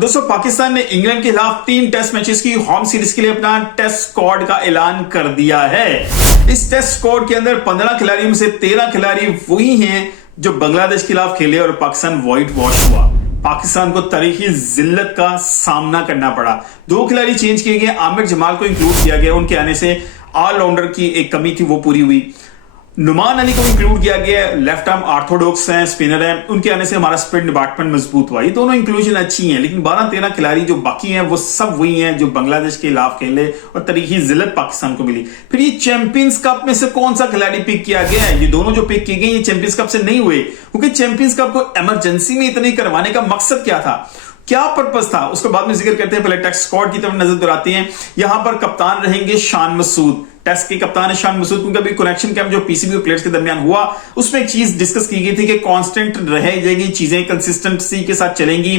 दोस्तों, पाकिस्तान ने इंग्लैंड के खिलाफ 3 टेस्ट मैचेस की होम सीरीज के लिए अपना टेस्ट स्क्वाड का ऐलान कर दिया है। इस टेस्ट स्क्वाड के अंदर 15 खिलाड़ियों में से 13 खिलाड़ी वही हैं जो बांग्लादेश के खिलाफ खेले और पाकिस्तान व्हाइट वॉश हुआ। पाकिस्तान को तारीखी जिल्लत का सामना करना पड़ा। 2 खिलाड़ी चेंज किए गए, आमिर जमाल को इंक्लूड किया गया। उनके आने से ऑलराउंडर की एक कमी थी, वो पूरी हुई। नुमान अली को इंक्लूड किया गया, लेफ्ट आर्म ऑर्थोडॉक्स हैं, स्पिनर हैं। उनके आने से हमारा स्पिन डिपार्टमेंट मजबूत हुआ। ये दोनों इंक्लूजन अच्छी हैं, लेकिन 12-13 खिलाड़ी जो बाकी हैं वो सब वही हैं जो बांग्लादेश के खिलाफ खेले और तारीखी जिल्लत पाकिस्तान को मिली। फिर ये चैंपियंस कप में से कौन सा खिलाड़ी पिक किया गया है? ये दोनों जो पिक किए गए ये चैंपियंस कप से नहीं हुए, क्योंकि चैंपियंस कप को इमरजेंसी में इतने करवाने का मकसद क्या था, क्या पर्पस था, उसके बाद में जिक्र करते हैं। पहले टेस्ट स्क्वाड की तरफ नजर दौड़ाते हैं। यहां पर कप्तान रहेंगे शान मसूद। टेस्ट के कप्तान है शान मसूद, क्योंकि अभी कनेक्शन कैंप जो पीसीबी और प्लेयर्स के दरमियान हुआ उसमें एक चीज डिस्कस की गई थी कि कांस्टेंट रह जाएगी, चीजें कंसिस्टेंसी के साथ चलेंगी,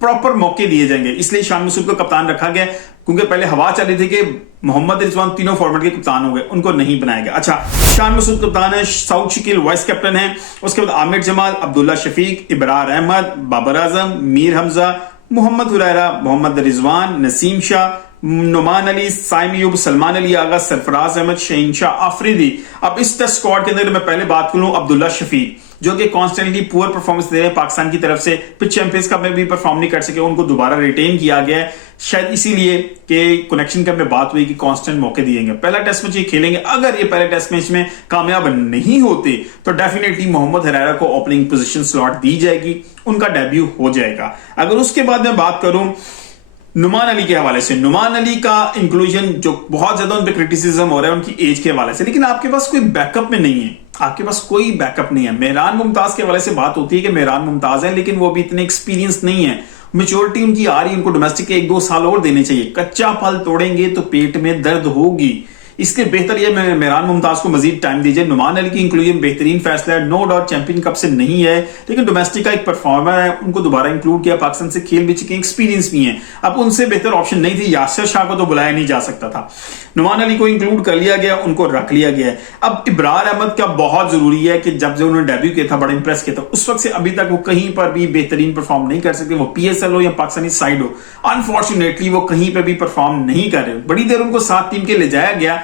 प्रॉपर मौके दिए जाएंगे, इसलिए शान मसूद को कप्तान रखा गया। क्योंकि पहले हवा चल रही थी कि मोहम्मद रिजवान तीनों फॉर्मेट के कप्तान हो गए, उनको नहीं बनाया गया। अच्छा, शान मसूद कप्तान है, सऊद शकील वाइस कैप्टन है। उसके बाद आमिर जमाल, अब्दुल्ला शफीक, इब्रार अहमद, बाबर आजम, मीर हमजा, मोहम्मद हुरैरा, मोहम्मद रिजवान, नसीम शाह, नुमान अली, साइम अयूब, सलमान अली आगा, सरफराज अहमद, शहीन शाह आफरीदी। अब इस टेस्ट स्क्वाड के अंदर मैं पहले बात करूं अब्दुल्ला शफीक, जो कि कॉन्स्टेंटली पुअर परफॉर्मेंस दे रहे हैं पाकिस्तान की तरफ से, फिर चैंपियंस कप में भी परफॉर्म नहीं कर सके, उनको दोबारा रिटेन किया गया है, शायद इसीलिए कि कनेक्शन कप में बात हुई कि कांस्टेंट मौके दिएंगे। पहला टेस्ट मैच ये खेलेंगे, अगर ये पहले टेस्ट मैच में कामयाब नहीं होते तो डेफिनेटली मोहम्मद हुरैरा को ओपनिंग पोजीशन स्लॉट दी जाएगी, उनका डेब्यू हो जाएगा। अगर उसके बाद मैं बात करूं नुमान अली के हवाले से, नुमान अली का इंक्लूजन जो बहुत ज्यादा उन पे क्रिटिसिज्म हो रहा है उनकी एज के हवाले से, लेकिन आपके पास कोई बैकअप में नहीं है, आपके पास कोई बैकअप नहीं है। मेहरान मुमताज के हवाले से बात होती है कि मेहरान मुमताज है, लेकिन वो भी इतने एक्सपीरियंस नहीं है, मेच्योरिटी उनकी आ रही है, उनको डोमेस्टिक के 1-2 साल और देने चाहिए। कच्चा फल तोड़ेंगे तो पेट में दर्द होगी, इसलिए बेहतर यह मेहरान मुमताज को मजीद टाइम दीजिए। नुमान अली की इंक्लूजन बेहतरीन फैसला है, नो डाउट चैंपियन कप से नहीं है, लेकिन डोमेस्टिक का एक परफॉर्मर है, उनको दोबारा इंक्लूड किया, पाकिस्तान से खेल भी चुके, एक्सपीरियंस भी है। अब उनसे बेहतर ऑप्शन नहीं थी, यासिर शाह को तो बुलाया नहीं जा सकता था, नुमान अली को इंक्लूड कर लिया गया, उनको रख लिया गया है। अब इब्रार अहमद का बहुत जरूरी है कि जब उन्होंने डेब्यू किया था, बड़ा इंप्रेस किया था, उस वक्त से अभी तक वो कहीं पर भी बेहतरीन परफॉर्म नहीं कर सकते, वो पीएसएल हो या पाकिस्तानी साइड हो, अनफॉर्चुनेटली वो कहीं पर भी परफॉर्म नहीं कर रहे। बड़ी देर उनको 7 टीम के ले जाया गया,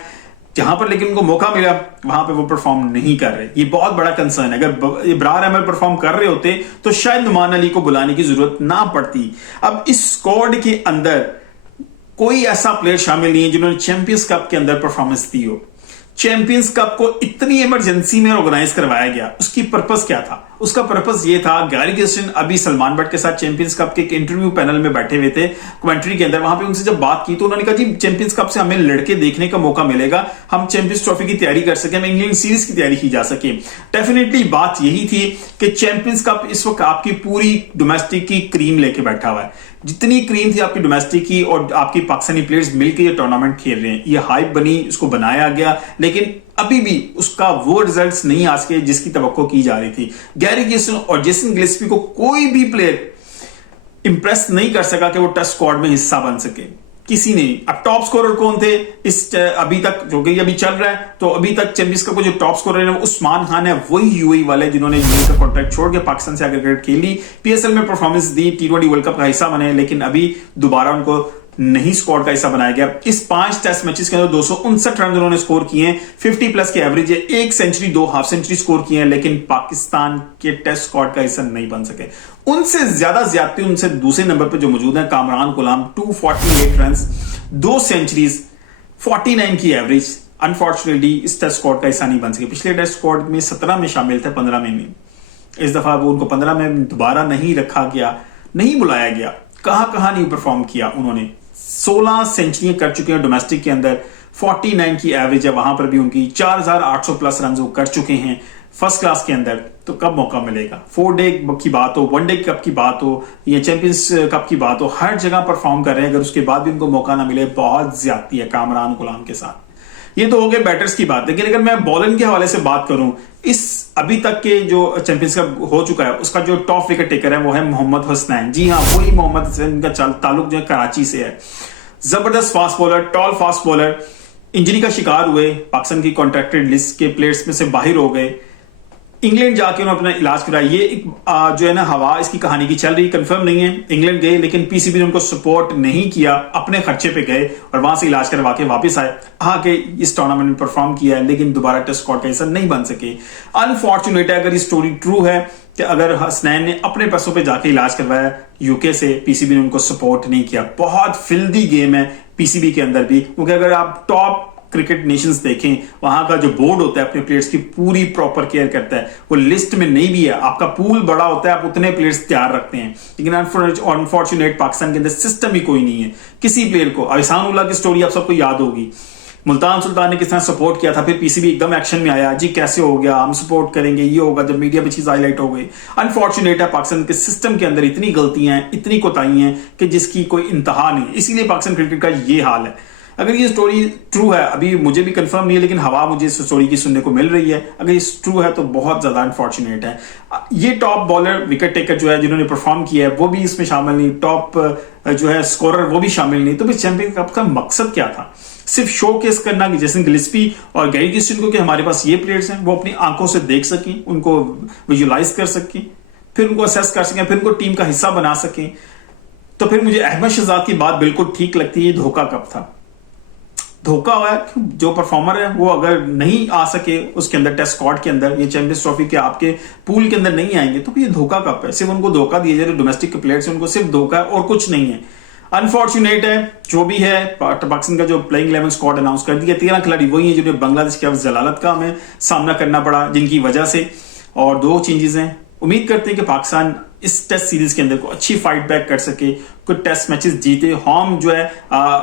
जहां पर लेकिन उनको मौका मिला वहां पे वो परफॉर्म नहीं कर रहे, ये बहुत बड़ा कंसर्न है। अगर इब्रार अहमद परफॉर्म कर रहे होते तो शायद नुमान अली को बुलाने की जरूरत ना पड़ती। अब इस स्क्वाड के अंदर कोई ऐसा प्लेयर शामिल नहीं है जिन्होंने चैंपियंस कप के अंदर परफॉर्मेंस दी हो। चैंपियंस कप को इतनी इमरजेंसी में ऑर्गेनाइज करवाया गया, उसकी पर्पस क्या था? उसका पर्पस ये था, गैरी क्रिस्टियन अभी सलमान बट के साथ चैंपियंस कप के एक इंटरव्यू पैनल में बैठे हुए थे कमेंट्री के अंदर, वहां पे उनसे जब बात की तो उन्होंने कहा जी चैंपियंस कप से हमें लड़के देखने का मौका मिलेगा, हम चैंपियंस ट्रॉफी की तैयारी कर सके, हम इंग्लैंड सीरीज की तैयारी की जा सके। डेफिनेटली बात यही थी कि चैंपियंस कप इस वक्त आपकी पूरी डोमेस्टिक की क्रीम लेके बैठा हुआ है, जितनी क्रीम थी आपकी डोमेस्टिक की और आपकी पाकिस्तानी प्लेयर्स मिलकर ये टूर्नामेंट खेल रहे हैं, ये हाइप बनी, इसको बनाया गया, लेकिन अभी भी उसका वो रिजल्ट्स नहीं आ सके जिसकी तवक्को की जा रही थी। गैरी क्रिस्टियन और जेसन गिलेस्पी को कोई भी प्लेयर इंप्रेस नहीं कर सका कि वो टेस्ट स्क्वाड में हिस्सा बन सके, किसी ने। अब टॉप स्कोरर कौन थे इस अभी तक, जो कि अभी चल रहा है, तो अभी तक चैंपियंस कप को जो टॉप स्कोरर है वो उस्मान खान है, वही यूएई वाले जिन्होंने यूएई का कॉन्ट्रैक्ट छोड़ के पाकिस्तान से आगे क्रिकेट खेली, पीएसएल में परफॉर्मेंस दी, T20 वर्ल्ड कप का हिस्सा बने, लेकिन अभी दोबारा उनको नहीं स्क्वाड का हिस्सा बनाया गया। इस 5 टेस्ट मैचेस के अंदर 259 रन उन्होंने स्कोर किए हैं, 50+ के एवरेज है, 1 सेंचुरी 2 हाफ सेंचुरी स्कोर किए हैं, लेकिन पाकिस्तान के टेस्ट स्क्वाड का हिस्सा नहीं बन सके। उनसे ज्यादा ज्यादती उनसे दूसरे नंबर पर जो मौजूद है कामरान गुलाम, 248 रन, 2 सेंचुरीज, 49 की एवरेज, अनफॉर्चुनेटली इस टेस्ट स्क्वाड का हिस्सा नहीं बन सके। पिछले टेस्ट स्क्वाड में 17 में शामिल थे, 15 में नहीं। इस दफा वो उनको 15 में दोबारा नहीं रखा गया, नहीं बुलाया गया। कहां नहीं परफॉर्म किया उन्होंने। 16 सेंचुरियां कर चुके हैं डोमेस्टिक के अंदर, 49 की एवरेज है, वहां पर भी उनकी 4800+ रन वो कर चुके हैं फर्स्ट क्लास के अंदर। तो कब मौका मिलेगा? 4 डे की बात हो, 1 डे कप की बात हो या चैंपियंस कप की बात हो, हर जगह परफॉर्म कर रहे हैं, अगर उसके बाद भी उनको मौका ना मिले, बहुत ज्यादती है कामरान गुलाम के साथ। ये तो हो गए बैटर्स की बात, लेकिन अगर मैं बॉलिंग के हवाले से बात करूं, इस अभी तक के जो चैंपियंस कप हो चुका है उसका जो टॉप विकेट टेकर है वो है मोहम्मद हसनैन। जी हाँ, वही मोहम्मद हसनैन का ताल्लुक जो है कराची से है। जबरदस्त fast bowler, tall fast bowler, injury का शिकार हुए, पाकिस्तान की कॉन्ट्रैक्टेड लिस्ट के प्लेयर्स में से बाहर हो गए। इंग्लैंड जाके उन्होंने अपना इलाज कराया। ये एक जो है ना हवा इसकी कहानी की चल रही, कंफर्म नहीं है। इंग्लैंड गए लेकिन पीसीबी ने उनको सपोर्ट नहीं किया, अपने खर्चे पे गए और वहां से इलाज करवा के वापस आए, आके इस टूर्नामेंट में परफॉर्म किया है, लेकिन दोबारा टेस्ट स्क्वाड का हिस्सा नहीं बन सके। अनफॉर्चुनेट है अगर ये स्टोरी ट्रू है कि अगर हसनैन ने अपने पैसों पे जाके इलाज करवाया यूके से, पीसीबी ने उनको सपोर्ट नहीं किया। बहुत फिल्दी गेम है पीसीबी के अंदर भी, क्योंकि अगर आप टॉप क्रिकेट नेशंस देखें, वहां का जो बोर्ड होता है अपने प्लेयर्स की पूरी प्रॉपर केयर करता है। वो लिस्ट में नहीं भी है, आपका पूल बड़ा होता है, आप उतने प्लेयर्स तैयार रखते हैं, लेकिन अनफॉर्चुनेट पाकिस्तान के अंदर सिस्टम ही कोई नहीं है किसी प्लेयर को। अहसान उल्लाह की स्टोरी आप सबको याद होगी, मुल्तान सुल्तान ने किस तरह सपोर्ट किया था, फिर पीसीबी एकदम एक्शन में आया, जी कैसे हो गया, हम सपोर्ट करेंगे, ये होगा, जब मीडिया पे चीज हाईलाइट हो गई। अनफॉर्चुनेट है पाकिस्तान के सिस्टम के अंदर इतनी गलतियां हैं, इतनी कोताही हैं कि जिसकी कोई इंतहा नहीं, इसीलिए पाकिस्तान क्रिकेट का ये हाल है। अगर ये स्टोरी ट्रू है, अभी मुझे भी कंफर्म नहीं है, लेकिन हवा मुझे इस स्टोरी की सुनने को मिल रही है, अगर ये ट्रू है तो बहुत ज्यादा अनफॉर्चुनेट है। ये टॉप बॉलर विकेट टेकर जो है जिन्होंने परफॉर्म किया है वो भी इसमें शामिल नहीं, टॉप जो है स्कोरर वो भी शामिल नहीं। तो फिर चैंपियन कप का मकसद क्या था? सिर्फ शो केस करना कि जैसे गिलिस्पी और गैरी क्रिस्टियन को कि हमारे पास ये प्लेयर्स हैं, वो अपनी आंखों से देख सकें, उनको विजुअलाइज कर सकें, फिर उनको असेस कर सकें, फिर उनको टीम का हिस्सा बना सकें। तो फिर मुझे अहमद शहजाद की बात बिल्कुल ठीक लगती है। धोखा कब था? धोखा हुआ है जो परफॉर्मर है वो अगर नहीं आ सके उसके अंदर टेस्ट स्क्वाड के अंदर, ये चैंपियंस ट्रॉफी के आपके पूल के अंदर नहीं आएंगे, तो ये धोखा कब है? सिर्फ उनको धोखा दिया जाए, डोमेस्टिक प्लेयर्स उनको सिर्फ धोखा है और कुछ नहीं है। अनफॉर्चुनेट है जो भी है। पाकिस्तान का जो प्लेइंग 11 स्क्वाड अनाउंस कर दिया, 13 खिलाड़ी वही है जिन्हें बांग्लादेश के जलालत का हमें सामना करना पड़ा, जिनकी वजह से। और दो चेंजेस हैं, उम्मीद करते हैं कि पाकिस्तान इस टेस्ट सीरीज के अंदर को अच्छी फाइट बैक कर सके, कुछ टेस्ट मैचेस जीते, होम जो है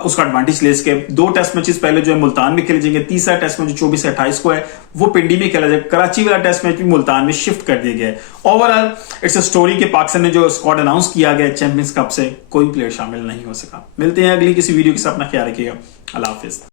उसका एडवांटेज ले सके। 2 टेस्ट मैचेस पहले जो है मुल्तान में खेले जाएंगे, तीसरा टेस्ट मैच जो 24 से 28 को है वो पिंडी में खेला जाएगा। कराची वाला टेस्ट मैच भी मुल्तान में शिफ्ट कर दिया गया है। ओवरऑल इट्स अ स्टोरी कि पाकिस्तान ने जो स्क्वाड अनाउंस किया गया चैंपियंस कप से कोई प्लेयर शामिल नहीं हो सका। मिलते हैं अगली किसी वीडियो के साथ, अपना ख्याल रखिएगा। अल्लाह हाफिज।